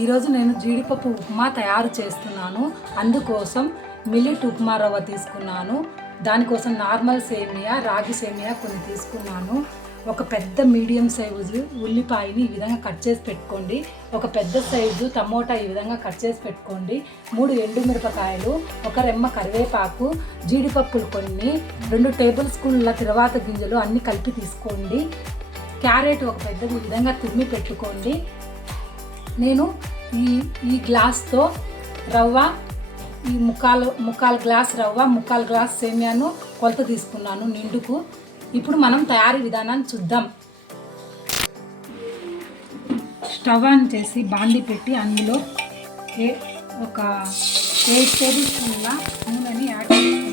ఈరోజు నేను జీడిపప్పు ఉప్మా తయారు చేస్తున్నాను. అందుకోసం మిల్లెట్ ఉప్మా రవ్వ తీసుకున్నాను. దానికోసం నార్మల్ సేమియా, రాగి సేమియా కొన్ని తీసుకున్నాను. ఒక పెద్ద మీడియం సైజు ఉల్లిపాయని ఈ విధంగా కట్ చేసి పెట్టుకోండి. ఒక పెద్ద సైజు టమోటా ఈ విధంగా కట్ చేసి పెట్టుకోండి. 3 ఎండుమిరపకాయలు, ఒక రెమ్మ కరివేపాకు, జీడిపప్పులు కొన్ని, 2 టేబుల్ స్పూన్ల తిరవాత గింజలు అన్నీ కలిపి తీసుకోండి. క్యారెట్ ఒక పెద్దది ఈ విధంగా తురిమి పెట్టుకోండి. నేను ఈ గ్లాస్తో రవ్వ, ఈ ముక్కాలు గ్లాస్ రవ్వ, ముక్కాలు గ్లాస్ సేమియాను కొలత తీసుకున్నాను నిండుకు. ఇప్పుడు మనం తయారీ విధానాన్ని చూద్దాం. స్టవ్ ఆన్ చేసి బాండి పెట్టి అందులో ఒక 8 టేబుల్ స్పూన్ల నూనెని యాడ్ చేసుకోండి.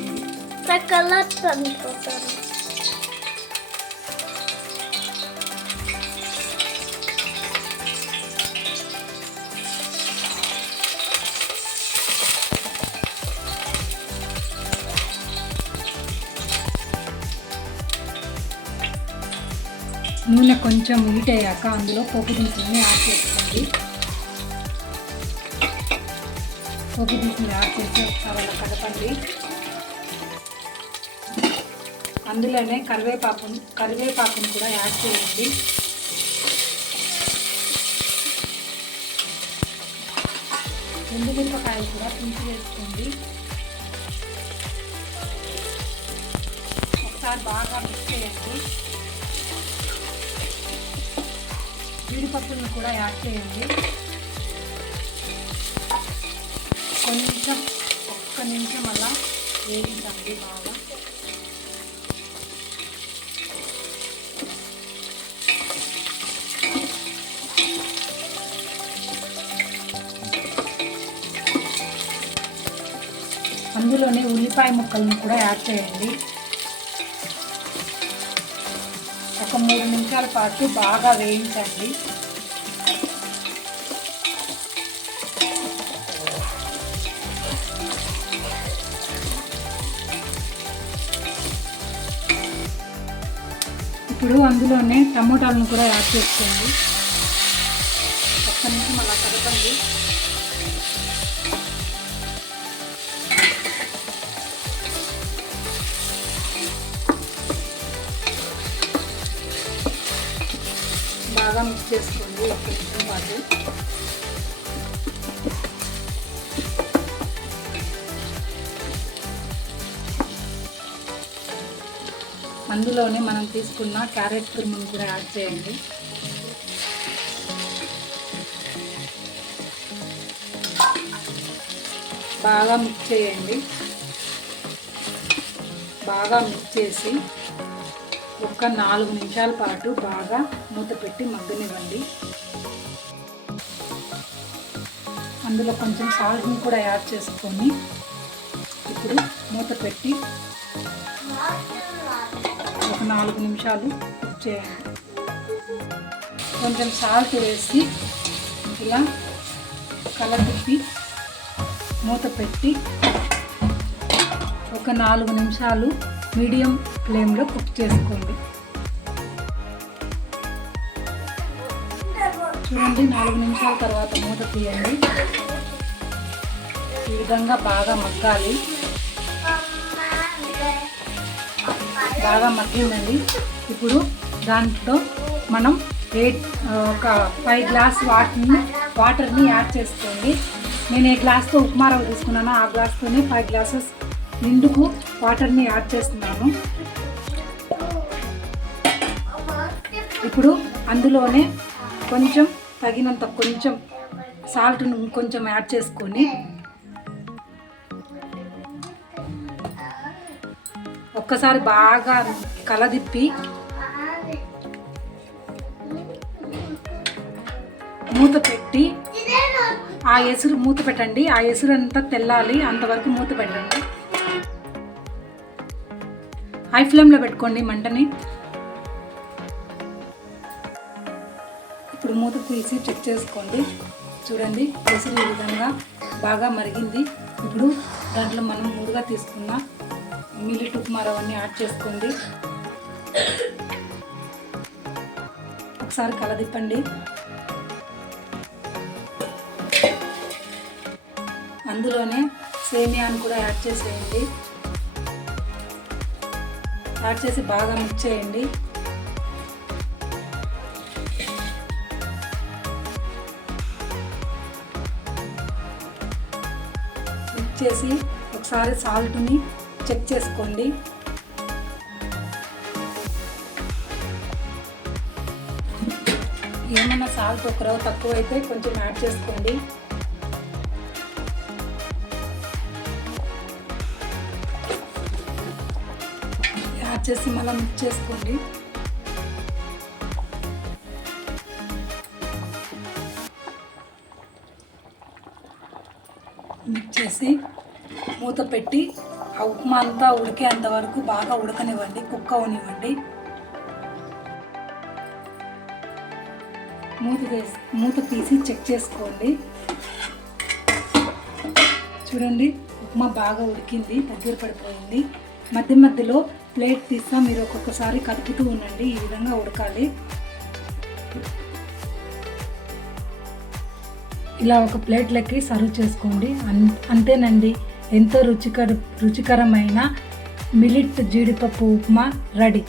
నూనె కొంచెం హీట్ అయ్యాక అందులో పోపు దినుసులని యాడ్ చేసుకోండి. పోపు దినుసులు యాడ్ చేసి ఒకసారి అలా కలపండి. అందులోనే కరివేపాకును కూడా యాడ్ చేయండి. ఎండుమిరపకాయలు కూడా తుంచి వేసుకోండి. ఒకసారి బాగా మిక్స్ చేయండి. జీడిపప్పులను కూడా యాడ్ చేయండి. ఒక్క నిమిషం అలా వేయించండి బాగా. అందులోనే ఉల్లిపాయ ముక్కలను కూడా యాడ్ చేయండి. ఒక 3 నిమిషాల పాటు బాగా వేయించండి. ఇప్పుడు అందులోనే టమోటాలను కూడా యాడ్ చేసుకోండి. ఒక్క నిమిషం అలా కలపండి. బాగా మిక్స్ చేసుకోండి ఒక్క నిమిషం పాటు. అందులోనే మనం తీసుకున్న క్యారెట్ తురుమును కూడా యాడ్ చేయండి. బాగా మిక్స్ చేయండి. బాగా మిక్స్ చేసి ఒక 4 నిమిషాల పాటు బాగా మూత పెట్టి మగ్గనివ్వండి. అందులో కొంచెం సాల్ట్ని కూడా యాడ్ చేసుకొని ఇప్పుడు మూత పెట్టి ఒక 4 నిమిషాలు కుక్ చేయండి. కొంచెం సాల్ట్ వేసి ఇలా కలపి మూత పెట్టి ఒక 4 నిమిషాలు మీడియం ఫ్లేమ్లో కుక్ చేసుకోండి. చూడండి, 4 నిమిషాల తర్వాత మూత తీయండి. ఈ విధంగా బాగా మగ్గాలి. బాగా మగ్గిందండి. ఇప్పుడు దాంట్లో మనం ఒక 5 గ్లాస్ వాటర్ని యాడ్ చేసుకోండి. నేను ఏ గ్లాస్తో ఉప్మా రవ్వ తీసుకున్నానో ఆ గ్లాస్తోనే 5 గ్లాసెస్ నిండుకు వాటర్ని యాడ్ చేస్తున్నాను. ఇప్పుడు అందులోనే తగినంత సాల్ట్ను కొంచెం యాడ్ చేసుకొని ఒక్కసారి బాగా కలదిప్పి మూత పెట్టి మూత పెట్టండి. ఆ ఎసురు అంతా తెల్లాలి, అంతవరకు మూత పెట్టండి. హై ఫ్లేమ్లో పెట్టుకోండి మంటని. ఇప్పుడు మూత తీసి చెక్ చేసుకోండి. చూడండి, ఎసురు ఈ విధంగా బాగా మరిగింది. ఇప్పుడు దాంట్లో మనం ముందుగా తీసుకున్న మిల్లెట్ ఉప్మా రవ్వని యాడ్ చేసుకోండి. ఒకసారి కలదిప్పండి. అందులోనే సేమియాను కూడా యాడ్ చేసేయండి. యాడ్ చేసి బాగా మిక్స్ చేయండి. మిక్స్ చేసి ఒకసారి సాల్ట్ని చెక్ చేసుకోండి. ఏమైనా సాల్ట్ ఒక రవ్వ తక్కువైతే కొంచెం యాడ్ చేసుకోండి. యాడ్ చేసి మళ్ళీ మిక్స్ చేసుకోండి. మిక్స్ చేసి మూత పెట్టి ఆ ఉప్మా అంతా ఉడికేంత వరకు బాగా ఉడకనివ్వండి, కుక్ అవనివ్వండి. మూత తీసి చెక్ చేసుకోండి. చూడండి, ఉప్మా బాగా ఉడికింది, దగ్గర పడిపోయింది. మధ్య మధ్యలో ప్లేట్ తీస్తా మీరు ఒక్కొక్కసారి కలుపుతూ ఉండండి. ఈ విధంగా ఉడకాలి. ఇలా ఒక ప్లేట్లకి సర్వ్ చేసుకోండి. అంతేనండి, ఎంతో రుచికరమైన మిల్లెట్ జీడిపప్పు ఉప్మా రెడీ.